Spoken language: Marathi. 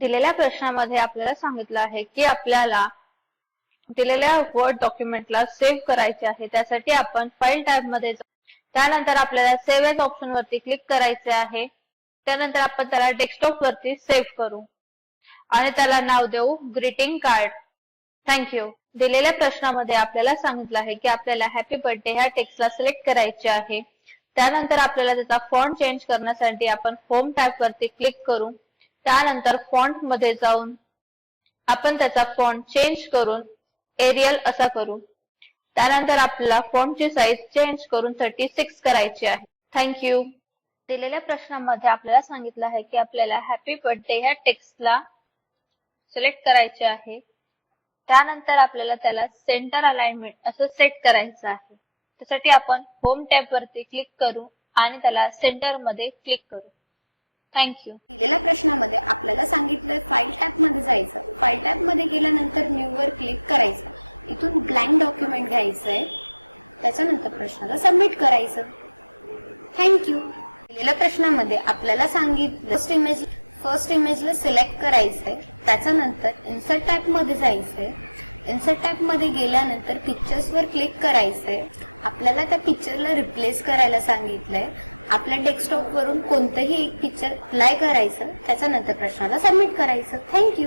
दिलेल्या प्रश्नामध्ये आपल्याला सांगितलं आहे की आपल्याला दिलेल्या वर्ड डॉक्युमेंटला सेव्ह करायचे आहे। त्यासाठी आपण फाइल टॅब मध्ये जाऊ। त्यानंतर आपल्याला सेव्ह एज ऑप्शन वरती क्लिक करायचे आहे। त्यानंतर आपण त्याला डेस्कटॉप वरती सेव्ह करू आणि त्याला नाव देऊ ग्रीटिंग कार्ड। थँक्यू। दिलेल्या प्रश्नामध्ये आपल्याला सांगितलं आहे की आपल्याला हॅपी बर्थडे ह्या टेक्स्टला सिलेक्ट करायचे आहे। त्यानंतर आपल्याला त्याचा फॉन्ट चेंज करण्यासाठी आपण होम टॅब वरती क्लिक करू। त्यानंतर फॉन्ट मध्ये जाऊन आपण त्याचा फॉन्ट चेंज करून एरियल असा करू। त्यानंतर आपल्याला फॉन्टची साईज चेंज करून 36 करायची आहे। थँक्यू। दिलेल्या प्रश्नामध्ये आपल्याला सांगितलं आहे की आपल्याला हॅपी बर्थडे ह्या टेक्स्टला सिलेक्ट करायचे आहे। त्यानंतर आपल्याला त्याला सेंटर अलाइनमेंट असं सेट करायचं आहे। त्यासाठी आपण होम टॅब वरती क्लिक करू आणि त्याला सेंटर मध्ये क्लिक करू। थँक्यू। दिलेल्या प्रश्नामध्ये आपल्याला सांगितलंय फाइल टॅब मध्ये जायचं। फाइल टॅब मध्ये गेल्यानंतर न्यू वर क्लिक करायचं। इथून ब्लँक डॉक्युमेंट घ्यायचंय। त्याच्यानंतर प्रश्नाला सबमिट करायचं। थँक्यू। दिलेल्या प्रश्नामध्ये आपल्याला सांगितलं फर्स्ट इमेजला सिलेक्ट करायचंय। त्याच्यानंतर इन्सर्ट टॅब मध्ये जायचंय। इन्सर्ट टॅब मध्ये गेल्यानंतर पिक्चर्स वर क्लिक करायचंय। आपल्याला त्या पिक्चरला रिप्लेस करायला सांगितलंय। आपल्या डेस्कटॉप वरून कोणतंही एक पिक्चर अप्लाय करायचं। त्याच्यानंतर प्रश्नाला सबमिट करायचं। थँक्यू।